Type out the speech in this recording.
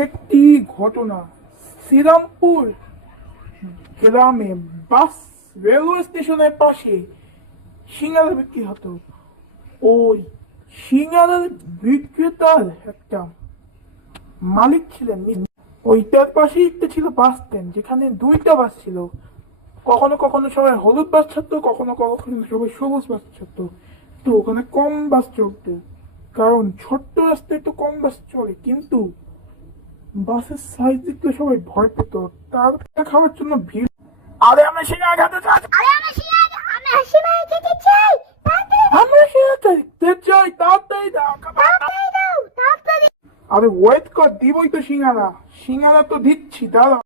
একটি ঘটনা, শ্রীরামপুর গ্রামে বাস রেলওয়ে স্টেশনের পাশে সিঙ্গারা বিক্রি হতো। ওই সিঙ্গারার বিক্রেতার একটা মালিক ছিলেন। ওইটার পাশেই একটা ছিল বাস স্ট্যান্ড, যেখানে দুইটা বাস ছিল। কখনো কখনো সবাই হলুদ বাস ছাড়তো, কখনো কখনো সবাই সবুজ বাস ছাড়তো। তো ওখানে কম বাস চলতো, কারণ ছোট্ট রাস্তায় তো কম বাস চলে। কিন্তু বাসের সাইজ দেখলে সবাই ভয় পেত, তার খাওয়ার জন্য ভিড়। আরে আমরা সিঙ্গারা খেতে চাই, আমরা সিঙ্গারা খেতে চাই, তাড়াতাড়ি দাও, আরে ওয়েট কর, দিবই তো সিঙ্গারা। সিঙ্গারা তো দিচ্ছি, দাঁড়া।